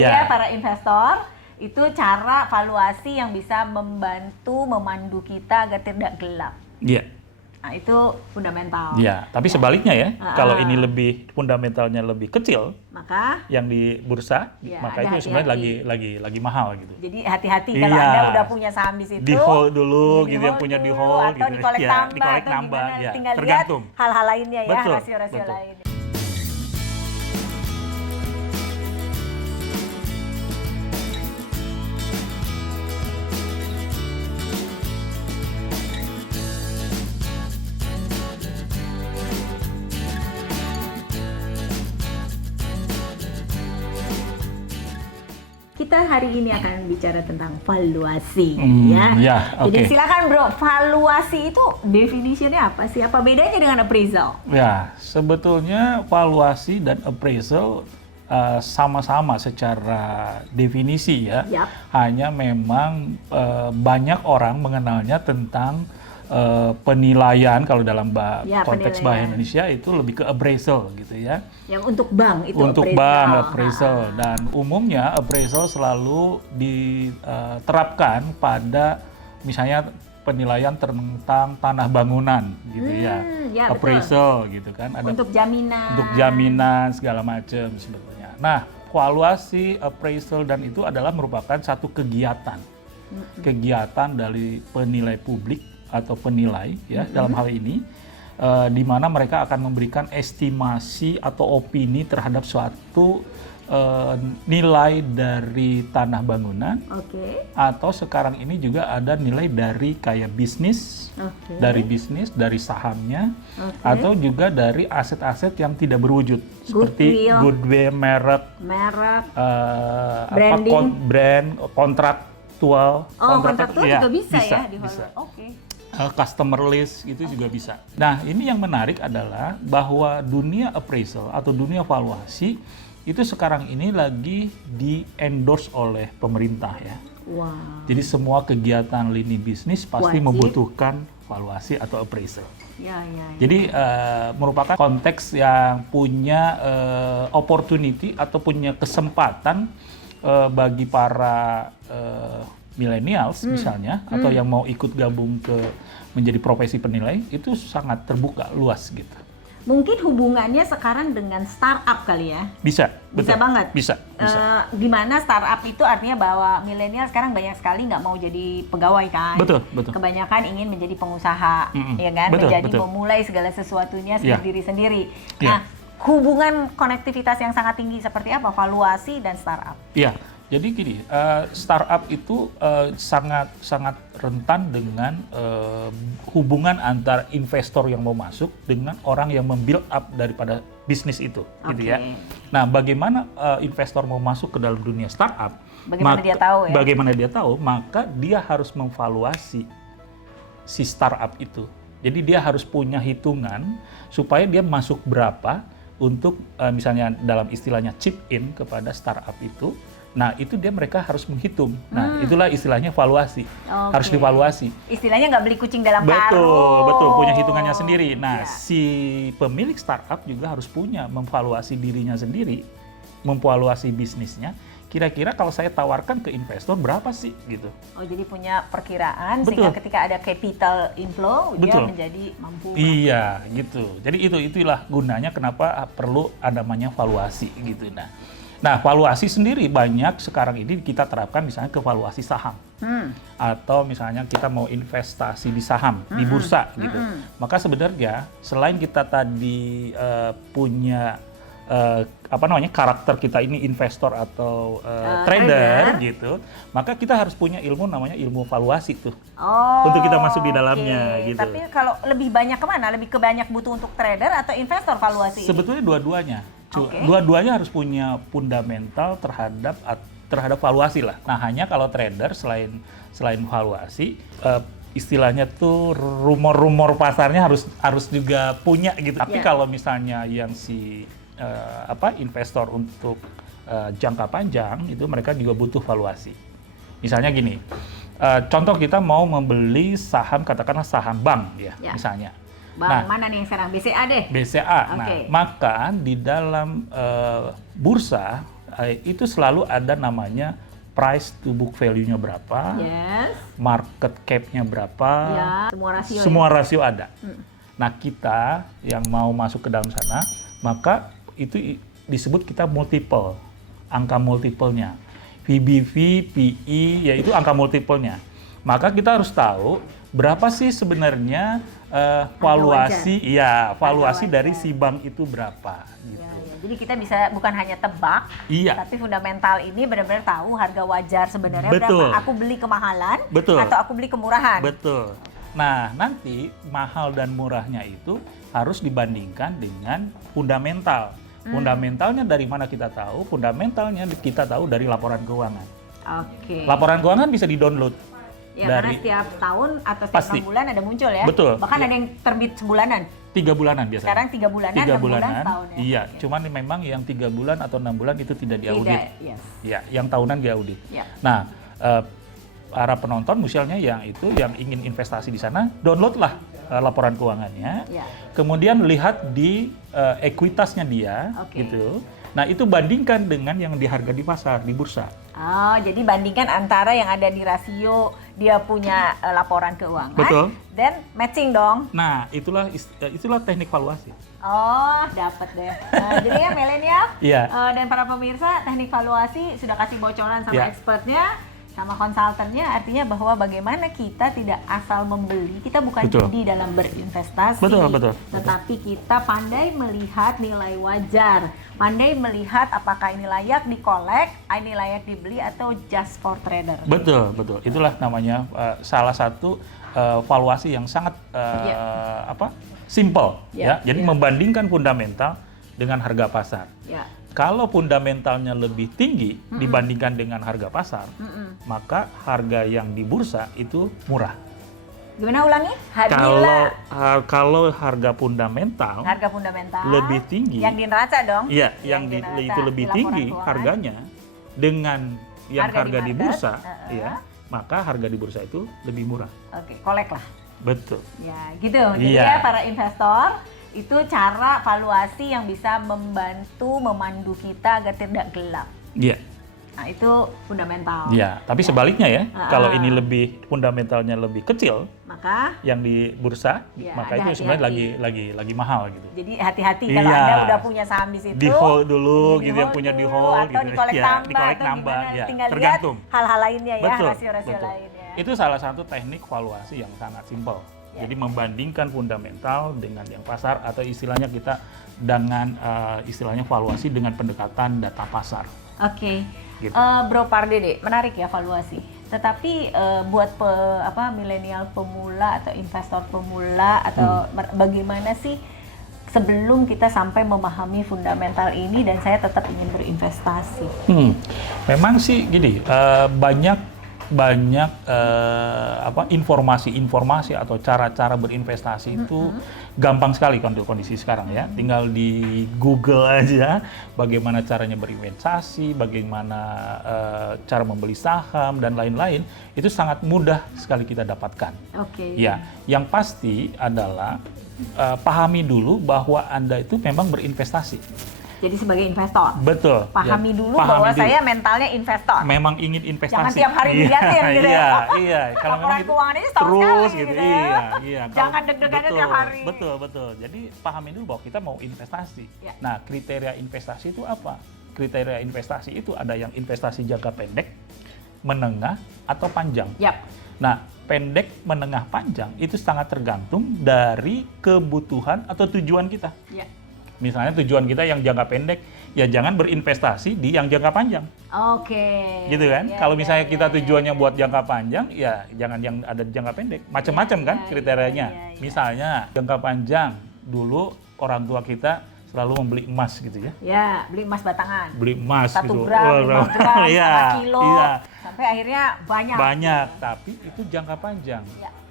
Ya, para investor itu cara valuasi yang bisa membantu memandu kita agar tidak gelap. Iya. Nah, itu fundamental. Iya, tapi sebaliknya ya, kalau ini lebih fundamentalnya lebih kecil, maka yang di bursa, ya, maka itu sebenarnya lagi mahal gitu. Jadi hati-hati kalau Anda udah punya saham di situ. Di hold dulu ya, gitu, yang punya di hold atau gitu. dikolek Ya, tambah, dikolek atau nambah, gimana, ya, tinggal tergantung. lihat hal-hal lainnya ya, Betul, rasio-rasio betul. lainnya. Kita hari ini akan bicara tentang valuasi, ya. Oke. Jadi silakan bro, valuasi itu definisinya apa sih? Apa bedanya dengan appraisal? Ya, sebetulnya valuasi dan appraisal sama-sama secara definisi ya. Yap. Hanya memang banyak orang mengenalnya tentang penilaian kalau dalam konteks bahasa Indonesia itu lebih ke appraisal gitu ya. Yang untuk bank itu untuk appraisal. Bank appraisal dan umumnya appraisal selalu diterapkan pada misalnya penilaian tentang tanah bangunan gitu ya. Appraisal betul. Gitu kan ada untuk jaminan segala macam sebetulnya. Nah, valuasi, appraisal dan itu adalah merupakan satu kegiatan. Kegiatan dari penilai publik atau penilai ya dalam hal ini di mana mereka akan memberikan estimasi atau opini terhadap suatu nilai dari tanah bangunan. Atau sekarang ini juga ada nilai dari kayak bisnis, dari bisnis, dari sahamnya, atau juga dari aset-aset yang tidak berwujud seperti goodwill, merek, brand, kontraktual. Kontraktual juga bisa ya di bisa. Customer list itu juga bisa. Nah, ini yang menarik adalah bahwa dunia appraisal atau dunia valuasi itu sekarang ini lagi di-endorse oleh pemerintah ya. Wow. Jadi semua kegiatan lini bisnis pasti membutuhkan valuasi atau appraisal. Ya. Jadi merupakan konteks yang punya opportunity atau punya kesempatan bagi para millennials misalnya atau yang mau ikut gabung menjadi profesi penilai itu sangat terbuka luas gitu. Mungkin hubungannya sekarang dengan startup kali ya? Bisa, betul. Bisa banget? Bisa. Gimana startup itu artinya bahwa milenial sekarang banyak sekali nggak mau jadi pegawai kan? Betul. Kebanyakan ingin menjadi pengusaha, ya kan? Memulai segala sesuatunya sendiri-sendiri. Nah, hubungan konektivitas yang sangat tinggi seperti apa? Valuasi dan startup? Iya. Jadi gini, startup itu sangat rentan dengan hubungan antar investor yang mau masuk dengan orang yang membuild up daripada bisnis itu, gitu ya. Nah, bagaimana investor mau masuk ke dalam dunia startup? Bagaimana dia tahu? Maka dia harus memvaluasi si startup itu. Jadi dia harus punya hitungan supaya dia masuk berapa untuk misalnya dalam istilahnya chip in kepada startup itu. Nah, itu mereka harus menghitung. Nah, itulah istilahnya valuasi. Harus divaluasi. Istilahnya nggak beli kucing dalam karung. Betul, punya hitungannya sendiri. Nah, si pemilik startup juga harus punya memvaluasi dirinya sendiri, memvaluasi bisnisnya. Kira-kira kalau saya tawarkan ke investor berapa sih gitu. Oh, jadi punya perkiraan sehingga ketika ada capital inflow dia menjadi mampu. Iya, gitu. Jadi itulah gunanya kenapa perlu ada namanya valuasi gitu. Nah, valuasi sendiri banyak sekarang ini kita terapkan misalnya ke valuasi saham. Atau misalnya kita mau investasi di saham, di bursa gitu. Maka sebenarnya selain kita tadi punya karakter kita ini investor atau trader gitu, maka kita harus punya ilmu namanya ilmu valuasi tuh. Untuk kita masuk di dalamnya gitu. Tapi kalau lebih banyak kemana? Lebih ke banyak butuh untuk trader atau investor valuasi? Sebetulnya dua-duanya. Dua-duanya harus punya fundamental terhadap valuasi lah. Nah, hanya kalau trader selain valuasi, istilahnya tuh rumor-rumor pasarnya harus juga punya gitu. Tapi kalau misalnya yang investor untuk jangka panjang itu mereka juga butuh valuasi. Misalnya gini, contoh kita mau membeli saham, katakanlah saham bank ya. Misalnya. Bank mana nih yang sekarang? BCA deh? BCA. Nah, maka di dalam bursa itu selalu ada namanya price to book value-nya berapa, market cap-nya berapa, semua rasio ada. Nah, kita yang mau masuk ke dalam sana, maka itu disebut kita multiple, angka multiple-nya. PBV, PE, yaitu angka multiple-nya. Maka kita harus tahu berapa sih sebenarnya valuasi dari si bank itu berapa. Gitu. Jadi kita bisa bukan hanya tebak, tapi fundamental ini benar-benar tahu harga wajar sebenarnya berapa. Aku beli kemahalan atau aku beli kemurahan. Betul. Nah, nanti mahal dan murahnya itu harus dibandingkan dengan fundamental. Fundamentalnya dari mana kita tahu? Fundamentalnya kita tahu dari laporan keuangan. Laporan keuangan bisa di-download. Ya, karena setiap tahun atau setiap 6 bulan ada muncul ya. Betul. Bahkan ada yang terbit sebulanan. 3 bulanan biasanya. Sekarang 3 bulanan, 3 6 bulan setahun ya. Iya, cuman memang yang 3 bulan atau 6 bulan itu tidak diaudit. Ya, yang tahunan diaudit. Nah, para penonton misalnya yang ingin investasi di sana, downloadlah laporan keuangannya. Kemudian lihat di ekuitasnya dia gitu. Nah, itu bandingkan dengan yang diharga di pasar, di bursa. Oh, jadi bandingkan antara yang ada di rasio dia punya laporan keuangan dan matching dong. Nah, itulah teknik valuasi. Oh, dapat deh. Jadi ya milenial dan para pemirsa, teknik valuasi sudah kasih bocoran sama expertnya, sama konsultannya, artinya bahwa bagaimana kita tidak asal membeli, kita bukan judi dalam berinvestasi, tetapi kita pandai melihat nilai wajar, pandai melihat apakah ini layak dikolek, ini layak dibeli atau just for trader. Betul. Itulah namanya salah satu valuasi yang sangat simple, Jadi membandingkan fundamental dengan harga pasar. Kalau fundamentalnya lebih tinggi dibandingkan dengan harga pasar, maka harga yang di bursa itu murah. Gimana ulangi? Kalau harga fundamental lebih tinggi, yang di neraca dong? Iya, itu lebih tinggi harganya dengan yang harga di bursa, maka harga di bursa itu lebih murah. Oke, kolek lah. Betul. Ya, gitu. Jadi ya para investor, itu cara valuasi yang bisa memandu kita agar tidak gelap. Iya. Nah, itu fundamental. Iya, tapi sebaliknya ya, kalau ini fundamentalnya lebih kecil, maka yang di bursa, maka itu sebenarnya lagi mahal gitu. Jadi hati-hati kalau Anda udah punya saham di situ. Di hold dulu, gitu yang punya di hold, atau dikolek nambah, tinggal tergantung. Lihat hal-hal lainnya ya, rasio-rasio lainnya. Itu salah satu teknik valuasi yang sangat simpel. Jadi membandingkan fundamental dengan yang pasar, atau istilahnya kita dengan istilahnya valuasi dengan pendekatan data pasar. Oke. Gitu. Bro Pardede, menarik ya valuasi. Tetapi buat milenial pemula atau investor pemula atau bagaimana sih sebelum kita sampai memahami fundamental ini dan saya tetap ingin berinvestasi? Memang sih gini, banyak informasi atau cara-cara berinvestasi itu gampang sekali untuk kondisi sekarang ya. Tinggal di Google aja bagaimana caranya berinvestasi, bagaimana cara membeli saham dan lain-lain, itu sangat mudah sekali kita dapatkan. Ya, yang pasti adalah pahami dulu bahwa Anda itu memang berinvestasi. Jadi sebagai investor. Betul. Pahami dulu bahwa saya mentalnya investor. Memang ingin investasi. Jangan tiap hari dilihatin gitu ya. Iya. Kalau memang keuangan ini terus sekali, gitu. Iya. Jangan deg-degannya tiap hari. Betul. Jadi pahami dulu bahwa kita mau investasi. Nah, kriteria investasi itu apa? Kriteria investasi itu ada yang investasi jangka pendek, menengah, atau panjang. Nah, pendek, menengah, panjang itu sangat tergantung dari kebutuhan atau tujuan kita. Misalnya tujuan kita yang jangka pendek, ya jangan berinvestasi di yang jangka panjang. Gitu kan? Kalau misalnya kita tujuannya buat jangka panjang, ya jangan yang ada jangka pendek. Macam-macam kan kriterianya. Misalnya jangka panjang, dulu orang tua kita selalu membeli emas gitu ya. Ya, beli emas batangan. Beli emas 1 gram, 5 gram, 1 kilo. Sampai akhirnya banyak. Banyak, tapi itu jangka panjang.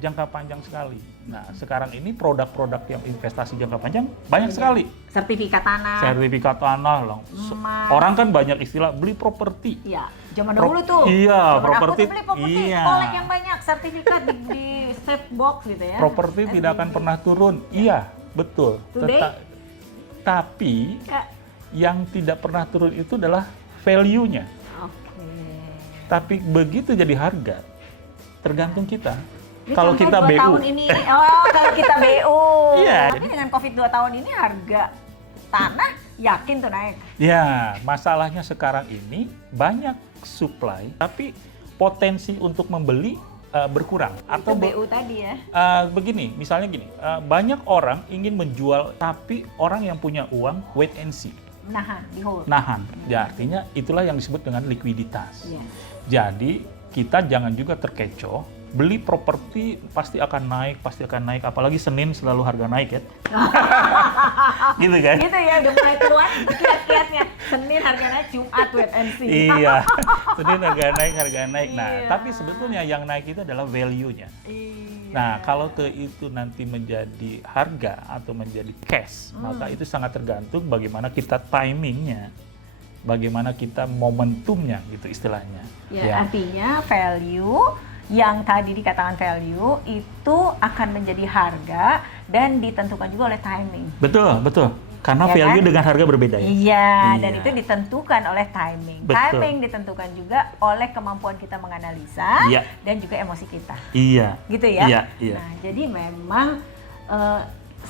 Jangka panjang sekali. Nah, sekarang ini produk-produk yang investasi jangka panjang banyak sekali. Sertifikat tanah loh. Orang kan banyak istilah beli properti. Iya, zaman dahulu tuh. Iya, properti. Aku tuh beli properti, kolek yang banyak, sertifikat di safe box gitu ya. Properti tidak akan pernah turun. Iya, betul. Tapi yang tidak pernah turun itu adalah value-nya. Oke. Tapi begitu jadi harga, tergantung kita. Ini Kalau sampai kita 2 BU, tahun ini, kalau kita BU. Iya. Tapi dengan COVID 2 tahun ini harga tanah yakin tuh naik. ya masalahnya sekarang ini banyak supply, tapi potensi untuk membeli berkurang. Itu BU tadi ya. Begini, misalnya gini, banyak orang ingin menjual, tapi orang yang punya uang wait and see, Nahan, di hold. nahan. Ya, artinya itulah yang disebut dengan likuiditas. Iya. Jadi kita jangan juga terkecoh, beli properti pasti akan naik, apalagi Senin selalu harga naik ya. Gitu kan? Gitu ya, udah mulai keluar kiat-kiatnya. Senin harga naik, Jumat wait and see. Iya, Senin harga naik. Nah, Iya. tapi sebetulnya yang naik itu adalah value-nya. Iya. Nah, kalau itu nanti menjadi harga atau menjadi cash, maka itu sangat tergantung bagaimana kita timingnya, bagaimana kita momentumnya gitu istilahnya. Ya, artinya value yang tadi dikatakan value itu akan menjadi harga dan ditentukan juga oleh timing. Betul. Karena Ya value kan? dengan harga berbeda ya. Iya, dan Iya. itu ditentukan oleh timing. Betul. Timing ditentukan juga oleh kemampuan kita menganalisa Iya. dan juga emosi kita. Iya. Gitu ya? Iya. Nah, jadi memang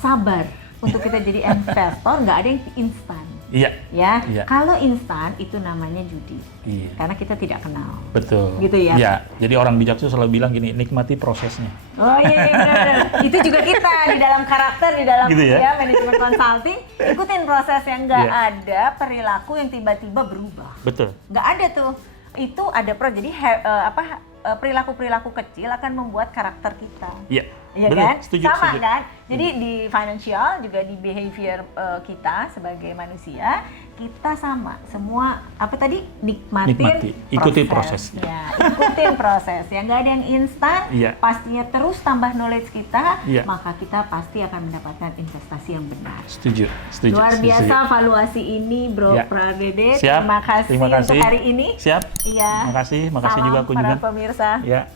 sabar untuk kita jadi investor, nggak ada yang instan. Iya. Ya, Iya. kalau instan itu namanya judi, Iya. karena kita tidak kenal. Betul. Gitu ya? Iya. Jadi orang bijak tuh selalu bilang gini, nikmati prosesnya. Oh iya, benar. Itu juga kita di dalam karakter, di dalam Gitu ya? manajemen consulting, ikutin proses yang nggak Iya. ada perilaku yang tiba-tiba berubah. Betul. Nggak ada tuh. Itu ada jadi perilaku-perilaku kecil akan membuat karakter kita. Iya. Iya Betul. kan? Setuju. Sama setuju. kan? Jadi di financial juga di behavior kita sebagai manusia, kita sama. Semua apa tadi? Nikmati. Ikutin proses. Ya, ikutin proses. Ya, nggak ada yang instan. Iya. Pastinya terus tambah knowledge kita, Iya. maka kita pasti akan mendapatkan investasi yang benar. Setuju. Luar biasa valuasi ini, Bro Ya. Pradede. Siap. Terima kasih Terima kasih. untuk hari ini. Siap. Iya. Makasih Salam juga kunjungan. para pemirsa. Ya.